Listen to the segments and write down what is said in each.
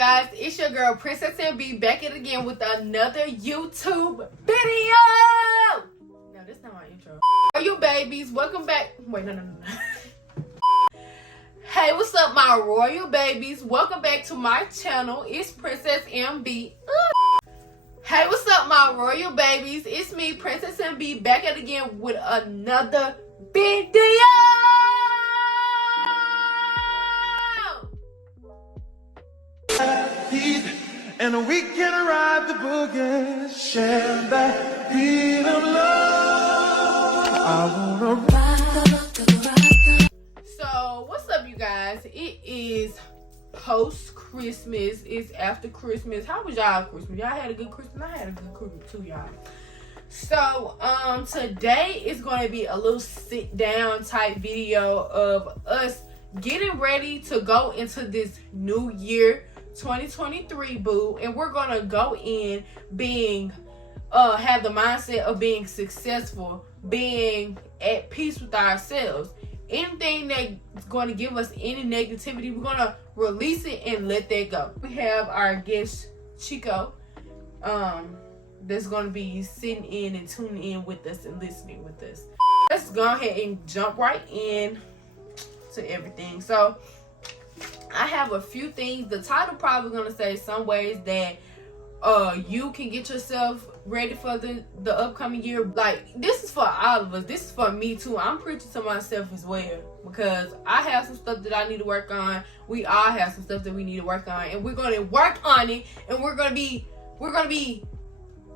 guys, it's your girl princessMB back at it again with another YouTube video. No, that's not my intro. Are you babies? Welcome back. Wait, no. Hey, what's up, my royal babies? Welcome back to my channel. It's princessMB. Hey, what's up, my royal babies? It's me, princessMB, back at it again with another video. And we can ride the boogie, share that beat of love. I wanna ride. So, what's up, you guys? It is post-Christmas. It's after Christmas. How was y'all Christmas? Y'all had a good Christmas? I had a good Christmas too, y'all. So, today is going to be a little sit-down type video of us getting ready to go into this new year, 2023, boo, and we're gonna go in being have the mindset of being successful, being at peace with ourselves. Anything that's going to give us any negativity, we're gonna release it and let that go. We have our guest Chico that's gonna be sitting in and tuning in with us and listening with us. Let's go ahead and jump right in to everything. So I have a few things. The title probably gonna say some ways that you can get yourself ready for the upcoming year. Like, this is for all of us. This is for me too. I'm preaching to myself as well, because I have some stuff that I need to work on. We all have some stuff that we need to work on, and we're gonna work on it, and we're gonna be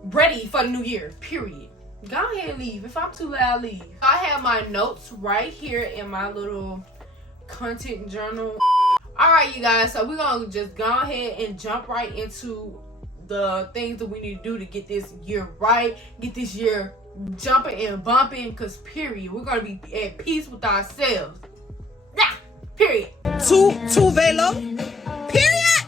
ready for the new year, period. Go ahead and leave. If I'm too loud, leave. I have my notes right here in my little content journal. Alright, you guys, so we're gonna just go ahead and jump right into the things that we need to do to get this year right, get this year jumping and bumping, because period, we're gonna be at peace with ourselves. Nah, period. Two velo. Period.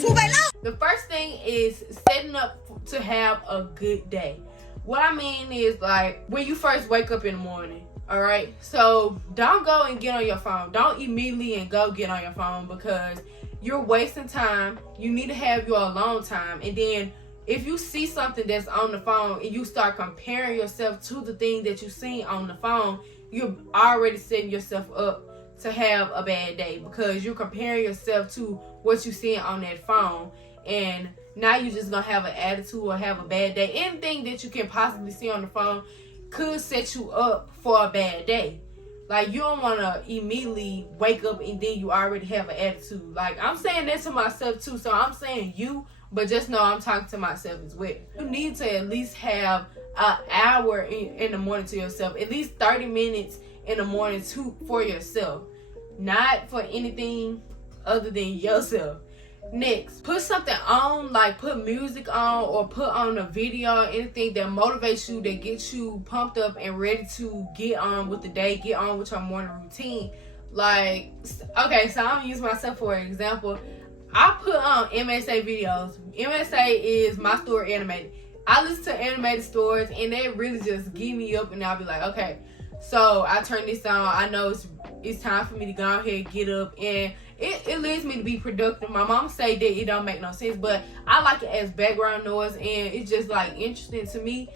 Two velo. The first thing is setting up to have a good day. What I mean is, like, when you first wake up in the morning, all right? So don't go and get on your phone. Don't immediately and go get on your phone, because you're wasting time. You need to have your alone time. And then if you see something that's on the phone and you start comparing yourself to the thing that you see on the phone, you're already setting yourself up to have a bad day, because you're comparing yourself to what you see on that phone. And now you're just gonna have an attitude or have a bad day. Anything that you can possibly see on the phone could set you up for a bad day. Like, you don't want to immediately wake up and then you already have an attitude. Like, I'm saying that to myself too, so I'm saying you, but just know I'm talking to myself as well. You need to at least have an hour in the morning to yourself, at least 30 minutes in the morning for yourself, not for anything other than yourself. Next, put something on, like put music on or put on a video, anything that motivates you, that gets you pumped up and ready to get on with the day, get on with your morning routine. Like, okay, so I'm gonna use myself for an example. I put on MSA videos. MSA is my story animated. I listen to animated stories, and they really just get me up, and I'll be like, okay, so I turn this on. I know it's time for me to go ahead and get up, and it leads me to be productive. My mom say that it don't make no sense, but I like it as background noise, and it's just like interesting to me,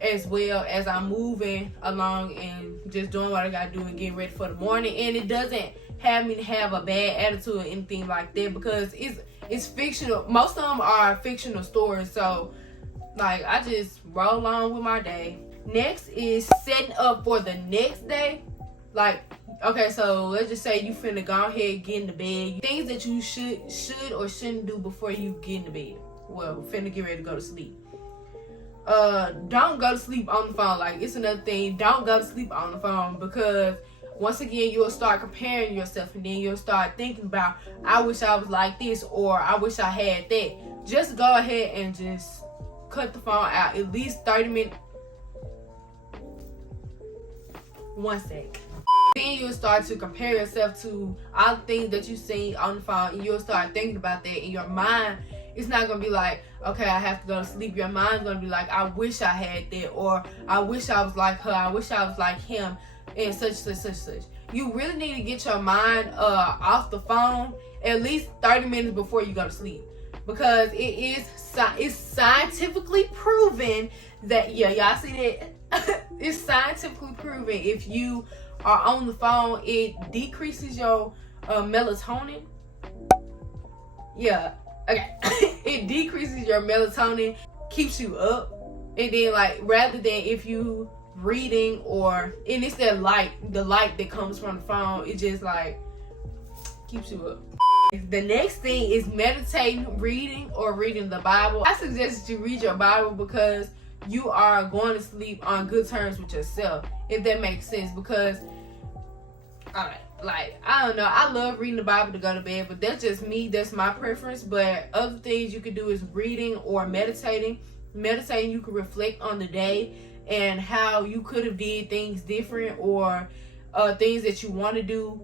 as well as I'm moving along and just doing what I gotta do and getting ready for the morning. And it doesn't have me to have a bad attitude or anything like that, because it's fictional. Most of them are fictional stories, so like I just roll on with my day. Next is setting up for the next day. Like, okay, so let's just say you finna go ahead and get in the bed. Things that you should or shouldn't do before you get in the bed. Well, finna get ready to go to sleep. Don't go to sleep on the phone. Like, it's another thing. Don't go to sleep on the phone, because once again, you'll start comparing yourself, and then you'll start thinking about, I wish I was like this, or I wish I had that. Just go ahead and just cut the phone out. At least 30 minutes. One sec. Then you'll start to compare yourself to all the things that you see on the phone, and you'll start thinking about that in your mind. It's not gonna be like, okay, I have to go to sleep. Your mind's gonna be like, I wish I had that, or I wish I was like her, I wish I was like him, and such. You really need to get your mind off the phone at least 30 minutes before you go to sleep, because it's scientifically proven that, yeah, y'all see that? It's scientifically proven if you are on the phone, it decreases your melatonin. Yeah, okay. It decreases your melatonin, keeps you up, and then like rather than if you reading and it's that light, the light that comes from the phone, it just like keeps you up. The next thing is meditating, reading, or reading the Bible. I suggest that you read your Bible because you are going to sleep on good terms with yourself, if that makes sense. Because, alright, like, I don't know, I love reading the Bible to go to bed, but that's just me, that's my preference. But other things you could do is reading or meditating. Meditating, you can reflect on the day and how you could have did things different, or things that you want to do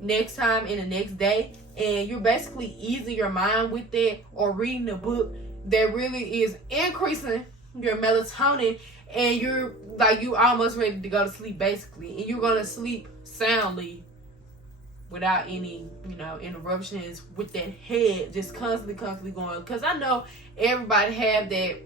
next time in the next day, and you're basically easing your mind with that. Or reading a book that really is increasing your melatonin, and you're like, you almost ready to go to sleep basically, and you're gonna sleep soundly without any, you know, interruptions with that head just constantly going. Because I know everybody have that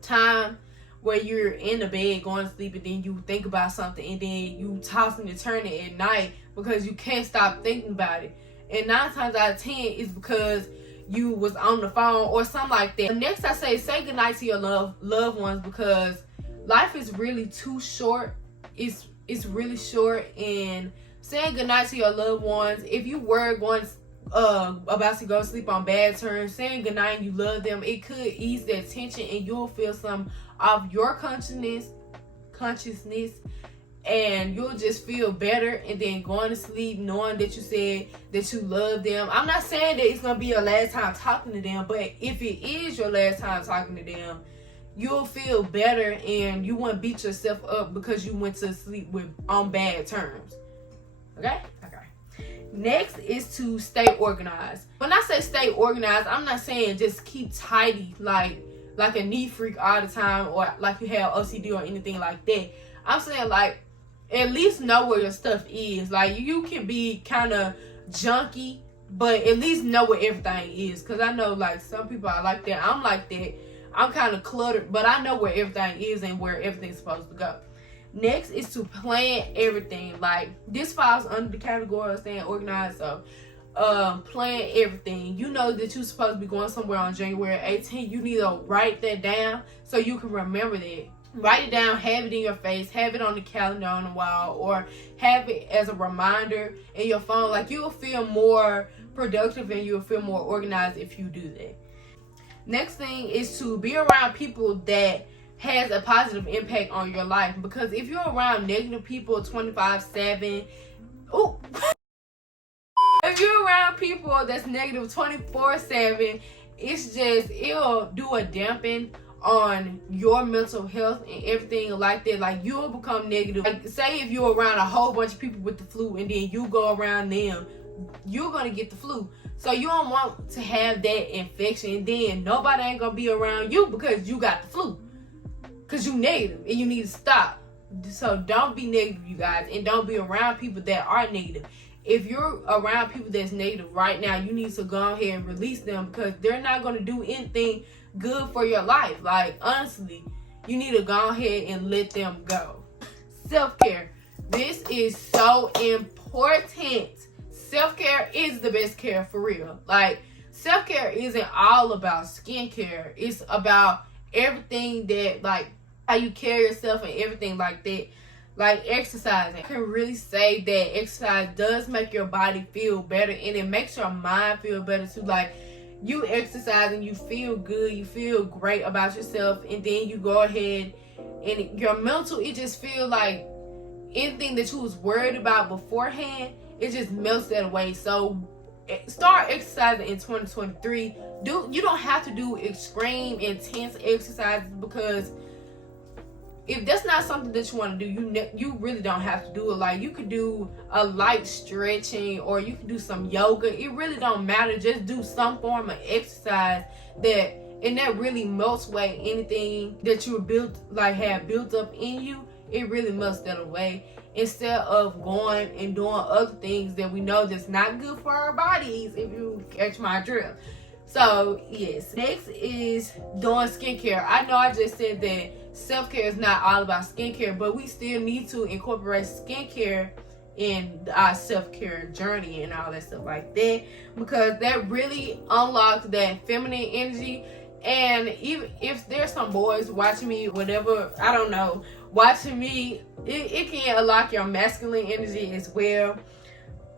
time where you're in the bed going to sleep, and then you think about something, and then you tossing and turning at night because you can't stop thinking about it. And 9 times out of 10 is because you was on the phone or something like that. Next, I say goodnight to your loved ones, because life is really too short. It's really short, and saying goodnight to your loved ones, if you were going about to go to sleep on bad terms, saying goodnight and you love them, it could ease that tension, and you'll feel some of your consciousness, and you'll just feel better. And then going to sleep knowing that you said that you love them. I'm not saying that it's gonna be your last time talking to them, but if it is your last time talking to them, you'll feel better, and you won't beat yourself up because you went to sleep on bad terms. Okay. Next is to stay organized. When I say stay organized, I'm not saying just keep tidy like a neat freak all the time, or like you have OCD or anything like that. I'm saying like at least know where your stuff is. Like you can be kind of junky, but at least know where everything is. Because I know like some people are like that. I'm like that. I'm kind of cluttered, but I know where everything is and where everything's supposed to go. Next is to plan everything. Like this falls under the category of staying organized. So plan everything. You know that you're supposed to be going somewhere on January 18th. You need to write that down so you can remember that. Write it down, have it in your face, have it on the calendar on the wall, or have it as a reminder in your phone. Like you'll feel more productive and you'll feel more organized if you do that. Next thing is to be around people that has a positive impact on your life. Because if you're around negative people 24/7, if you're around people that's negative 24/7, it'll do a dampen on your mental health and everything like that. Like you'll become negative. Like say if you're around a whole bunch of people with the flu, and then you go around them, you're gonna get the flu. So you don't want to have that infection, and then nobody ain't gonna be around you because you got the flu. Because you negative and you need to stop. So don't be negative, you guys, and don't be around people that are negative. If you're around people that's negative right now, you need to go ahead and release them, because they're not going to do anything good for your life. Like honestly, you need to go ahead and let them go. Self-care. This is so important. Self-care is the best care, for real. Like self-care isn't all about skincare. It's about everything that, like, how you carry yourself and everything like that. Like exercising. I can really say that exercise does make your body feel better, and it makes your mind feel better too. Like you exercise and you feel good, you feel great about yourself, and then you go ahead and your mental, it just feels like anything that you was worried about beforehand, it just melts that away. So start exercising in 2023. You don't have to do extreme intense exercises, because if that's not something that you want to do, you really don't have to do it. Like you could do a light stretching, or you could do some yoga. It really don't matter. Just do some form of exercise that really melts away anything that you have built up in you. It really melts that away. instead of going and doing other things that we know that's not good for our bodies, if you catch my drift. So yes, next is doing skincare. I know I just said that self-care is not all about skincare, but we still need to incorporate skincare in our self-care journey and all that stuff like that, because that really unlocks that feminine energy. And even if there's some boys watching me, whatever, I don't know, watching me, it can unlock your masculine energy as well,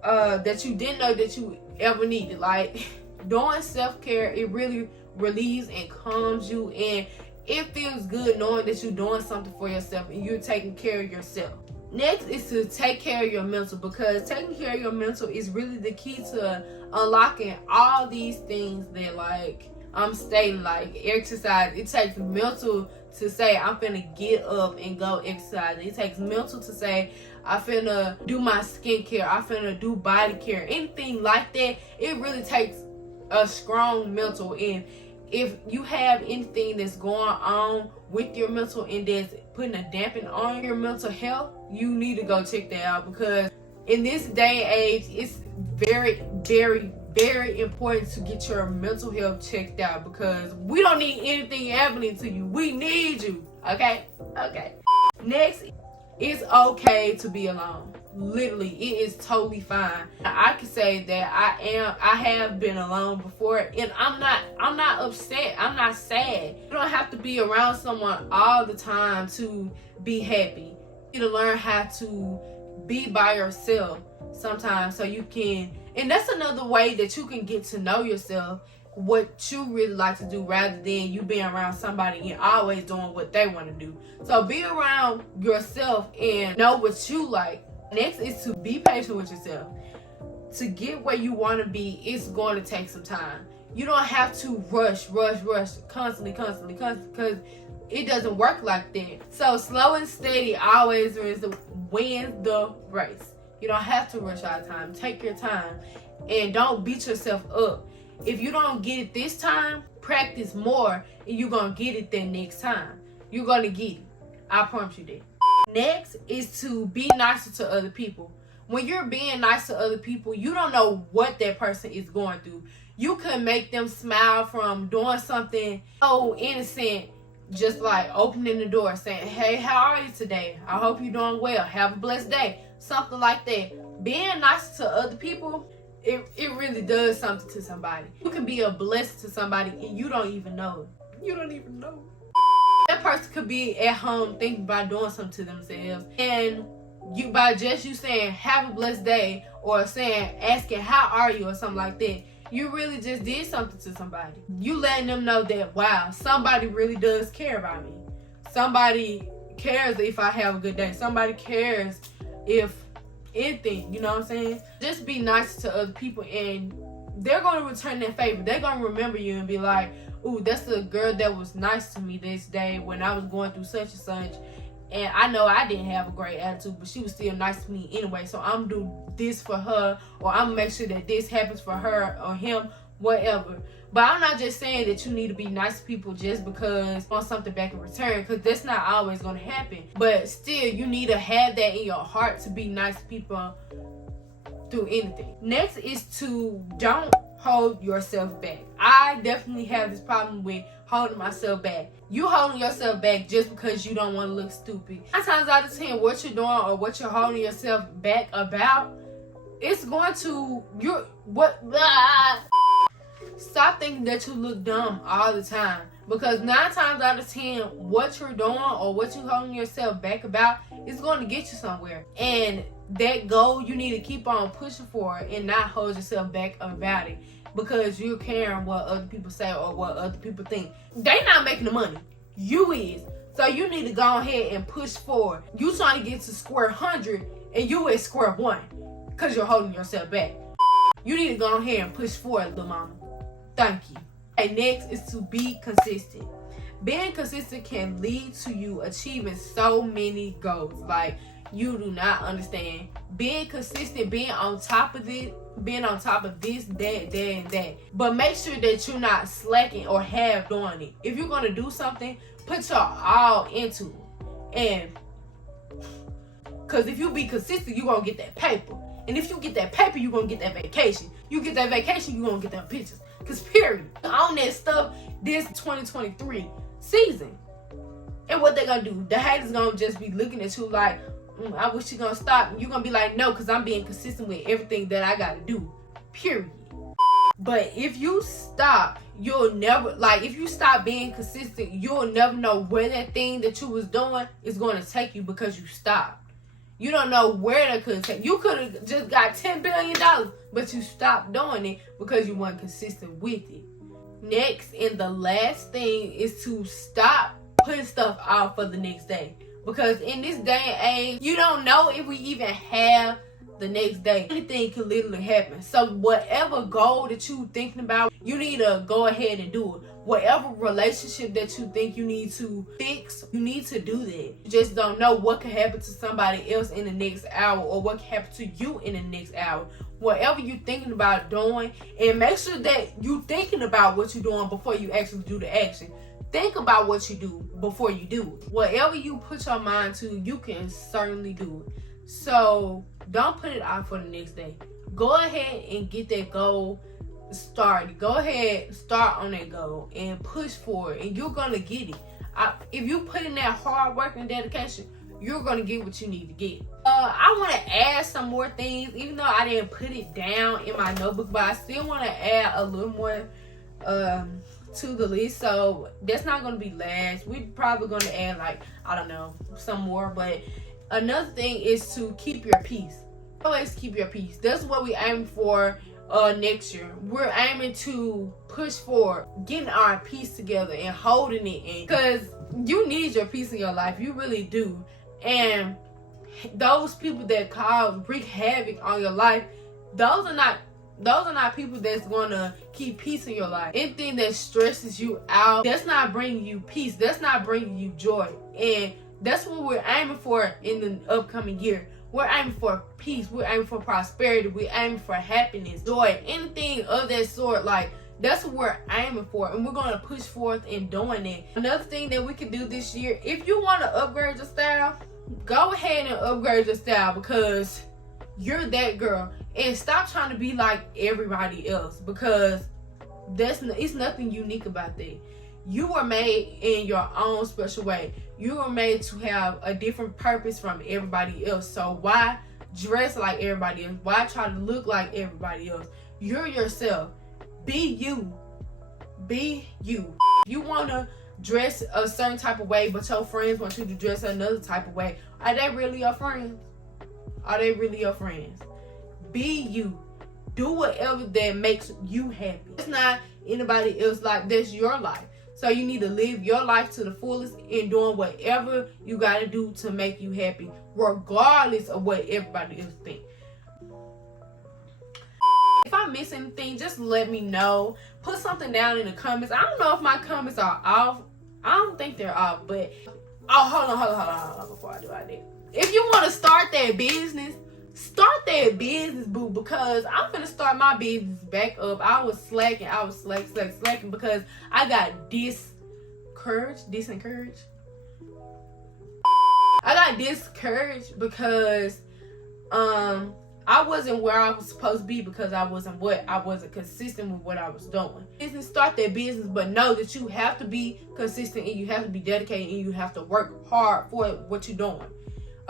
that you didn't know that you ever needed. Like, doing self-care, it really relieves and calms you, and it feels good knowing that you're doing something for yourself and you're taking care of yourself. Next is to take care of your mental, because taking care of your mental is really the key to unlocking all these things that, like I'm stating, like exercise. It takes mental to say I'm finna get up and go exercise. It takes mental to say I finna do my skincare, I finna do body care, anything like that. It really takes a strong mental. And if you have anything that's going on with your mental and that's putting a dampen on your mental health, you need to go check that out, because in this day and age, it's very, very, very important to get your mental health checked out, because we don't need anything happening to you. We need you. Okay? Next, it's okay to be alone. Literally, it is totally fine. I can say that I have been alone before, and I'm not upset. I'm not sad. You don't have to be around someone all the time to be happy. You need to learn how to be by yourself sometimes, so you can, and that's another way that you can get to know yourself, what you really like to do, rather than you being around somebody and always doing what they want to do. So be around yourself and know what you like. Next is to be patient with yourself. To get where you want to be, it's going to take some time. You don't have to rush constantly, because it doesn't work like that. So slow and steady always wins the race. You don't have to rush all the time. Take your time and don't beat yourself up. If you don't get it this time, practice more and you're going to get it the next time. You're going to get it. I promise you that. Next is to be nicer to other people. When you're being nice to other people, you don't know what that person is going through. You could make them smile from doing something so innocent, just like opening the door saying, hey, how are you today? I hope you're doing well. Have a blessed day. Something like that. Being nice to other people, it really does something to somebody. You can be a blessing to somebody and you don't even know. You don't even know. That person could be at home thinking about doing something to themselves, and you, by just you saying have a blessed day, or asking how are you, or something like that, you really just did something to somebody. You letting them know that, wow, somebody really does care about me. Somebody cares if I have a good day. Somebody cares if anything, you know what I'm saying? Just be nice to other people and they're going to return that favor. They're going to remember you and be like, ooh, that's the girl that was nice to me this day when I was going through such and such. And I know I didn't have a great attitude, but she was still nice to me anyway. So I'm going to do this for her, or I'm going to make sure that this happens for her or him, whatever. But I'm not just saying that you need to be nice to people just because you want something back in return, because that's not always going to happen. But still, you need to have that in your heart to be nice to people through anything. Next is to don't hold yourself back. I definitely have this problem with holding myself back. You holding yourself back just because you don't want to look stupid. 9 times out of 10, what you're doing or what you're holding yourself back about, it's going to stop thinking that you look dumb all the time, because 9 times out of 10, what you're doing or what you're holding yourself back about is going to get you somewhere. And that goal, you need to keep on pushing for it and not hold yourself back about it because you're caring what other people say or what other people think. They not making the money. You is. So you need to go ahead and push forward. You trying to get to square 100 and you at square 1 because you're holding yourself back. You need to go ahead and push forward, little mama. Thank you. And next is to be consistent. Being consistent can lead to you achieving so many goals. Like, you do not understand. Being consistent, being on top of this, that, and that. But make sure that you're not slacking or half doing it. If you're going to do something, put your all into it. And Because if you be consistent, you're going to get that paper. And if you get that paper, you're going to get that vacation. You get that vacation, you're going to get them pictures. Because period. On that stuff, this 2023 season. And what they going to do? The haters going to just be looking at you like, I wish you're going to stop. And you're going to be like, no, because I'm being consistent with everything that I got to do. Period. But if you stop, you'll never, like, if you stop being consistent, you'll never know where that thing that you was doing is going to take you because you stopped. You don't know where that could take. You could have just got $10 billion, but you stopped doing it because you weren't consistent with it. Next, and the last thing is to stop putting stuff out for the next day. Because in this day and age, you don't know if we even have the next day. Anything can literally happen. So whatever goal that you thinking about, you need to go ahead and do it. Whatever relationship that you think you need to fix, you need to do that. You just don't know what could happen to somebody else in the next hour, or what can happen to you in the next hour. Whatever you're thinking about doing, and make sure that you thinking about what you're doing before you actually do the action. Think about what you do before you do it. Whatever you put your mind to, you can certainly do it. So don't put it out for the next day. Go ahead and get that goal started. Go ahead, start on that goal and push for it, and you're gonna get it. If you put in that hard work and dedication, you're gonna get what you need to get. I want to add some more things, even though I didn't put it down in my notebook, but I still want to add a little more to the list. So that's not gonna be last. We're probably gonna add, like, I don't know, some more. But another thing is to keep your peace. Always keep your peace. That's what we aim for next year. We're aiming to push for getting our peace together and holding it in, because you need your peace in your life. You really do. And those people that wreak havoc on your life, those are not people that's gonna keep peace in your life. Anything that stresses you out, that's not bringing you peace. That's not bringing you joy. And that's what we're aiming for in the upcoming year. We're aiming for peace. We're aiming for prosperity. We're aiming for happiness, joy, anything of that sort. Like, that's what we're aiming for, and we're going to push forth in doing it. Another thing that we can do this year, if you want to upgrade your style, go ahead and upgrade your style, because you're that girl. And stop trying to be like everybody else, because it's nothing unique about that. You were made in your own special way. You were made to have a different purpose from everybody else. So why dress like everybody else? Why try to look like everybody else? You're yourself. Be you. Be you. If you want to dress a certain type of way, but your friends want you to dress another type of way, are they really your friends? Are they really your friends? Be you. Do whatever that makes you happy. It's not anybody else life. That's your life. So you need to live your life to the fullest in doing whatever you got to do to make you happy, regardless of what everybody else thinks. If I miss anything, just let me know. Put something down in the comments. I don't know if my comments are off. I don't think they're off, but hold on before I do all that. If you want to start that business, boo, because I'm gonna start my business back up. I was slacking because I got disencouraged. I got discouraged because I wasn't where I was supposed to be, because I wasn't consistent with what I was doing. Business, start that business, but know that you have to be consistent, and you have to be dedicated, and you have to work hard for what you're doing.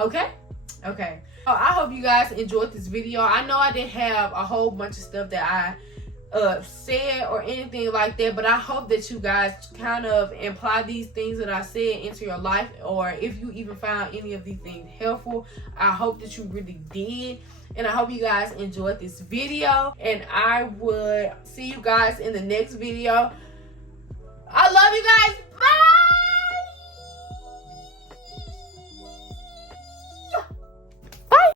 Okay. I hope you guys enjoyed this video. I know I didn't have a whole bunch of stuff that I said or anything like that, but I hope that you guys kind of apply these things that I said into your life, or if you even found any of these things helpful, I hope that you really did. And I hope you guys enjoyed this video, and I would see you guys in the next video. I love you guys.